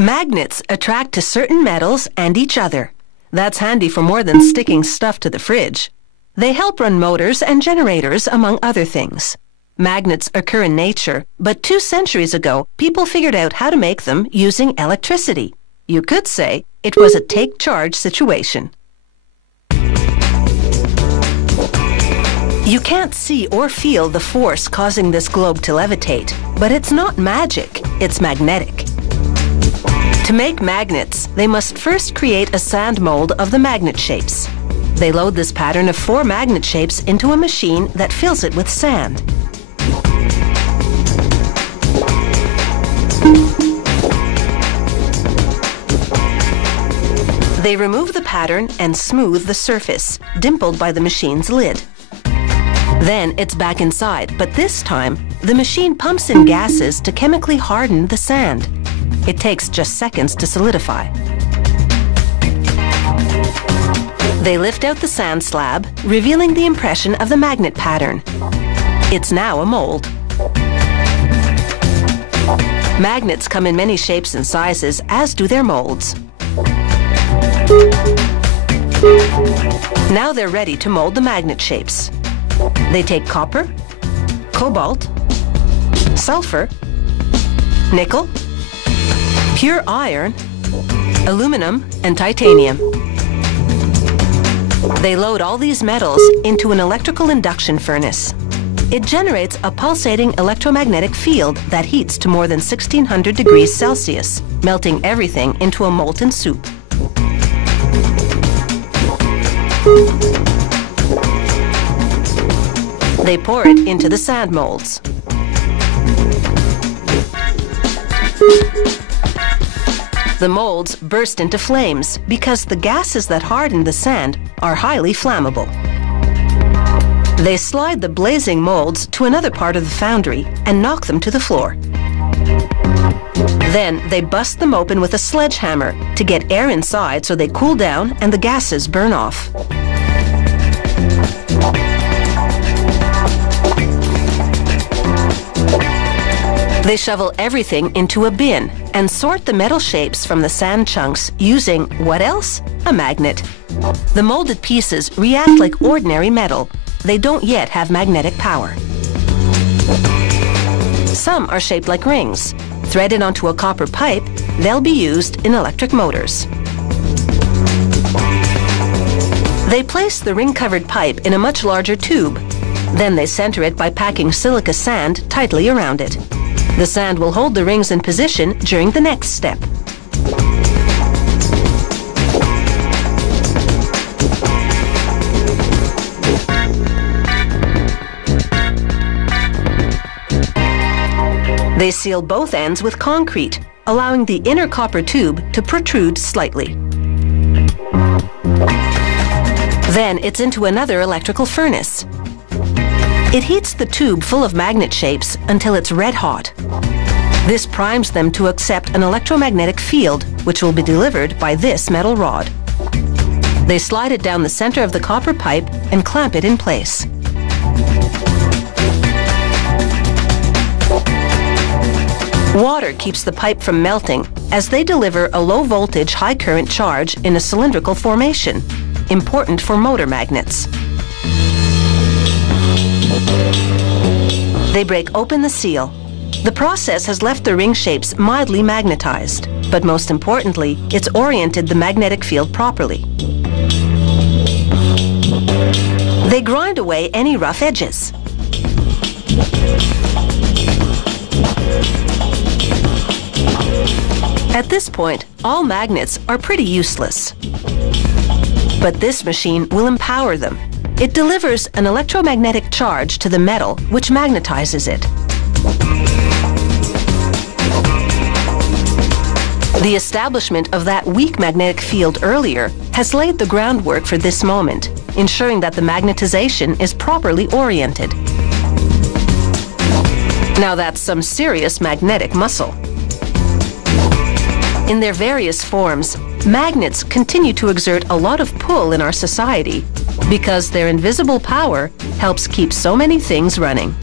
Magnets attract to certain metals and each other. That's handy for more than sticking stuff to the fridge. They help run motors and generators, among other things. Magnets occur in nature, but 2 centuries ago, people figured out how to make them using electricity. You could say it was a take-charge situation. You can't see or feel the force causing this globe to levitate, but it's not magic, it's magnetic. To make magnets, they must first create a sand mold of the magnet shapes. They load this pattern of 4 magnet shapes into a machine that fills it with sand. They remove the pattern and smooth the surface, dimpled by the machine's lid. Then it's back inside, but this time, the machine pumps in gases to chemically harden the sand. It takes just seconds to solidify. They lift out the sand slab, revealing the impression of the magnet pattern. It's now a mold. Magnets come in many shapes and sizes, as do their molds. Now they're ready to mold the magnet shapes. They take copper, cobalt, sulfur, nickel, pure iron, aluminum, and titanium. They load all these metals into an electrical induction furnace. It generates a pulsating electromagnetic field that heats to more than 1600 degrees Celsius, melting everything into a molten soup. They pour it into the sand molds. The molds burst into flames because the gases that harden the sand are highly flammable. They slide the blazing molds to another part of the foundry and knock them to the floor. Then they bust them open with a sledgehammer to get air inside so they cool down and the gases burn off. They shovel everything into a bin and sort the metal shapes from the sand chunks using, what else? A magnet. The molded pieces react like ordinary metal. They don't yet have magnetic power. Some are shaped like rings. Threaded onto a copper pipe, they'll be used in electric motors. They place the ring-covered pipe in a much larger tube. Then they center it by packing silica sand tightly around it. The sand will hold the rings in position during the next step. They seal both ends with concrete, allowing the inner copper tube to protrude slightly. Then it's into another electrical furnace. It heats the tube full of magnet shapes until it's red hot. This primes them to accept an electromagnetic field, which will be delivered by this metal rod. They slide it down the center of the copper pipe and clamp it in place. Water keeps the pipe from melting as they deliver a low-voltage, high-current charge in a cylindrical formation, important for motor magnets. They break open the seal. The process has left the ring shapes mildly magnetized, but most importantly, it's oriented the magnetic field properly. They grind away any rough edges. At this point, all magnets are pretty useless. But this machine will empower them. It delivers an electromagnetic charge to the metal, which magnetizes it. The establishment of that weak magnetic field earlier has laid the groundwork for this moment, ensuring that the magnetization is properly oriented. Now that's some serious magnetic muscle. In their various forms, magnets continue to exert a lot of pull in our society because their invisible power helps keep so many things running.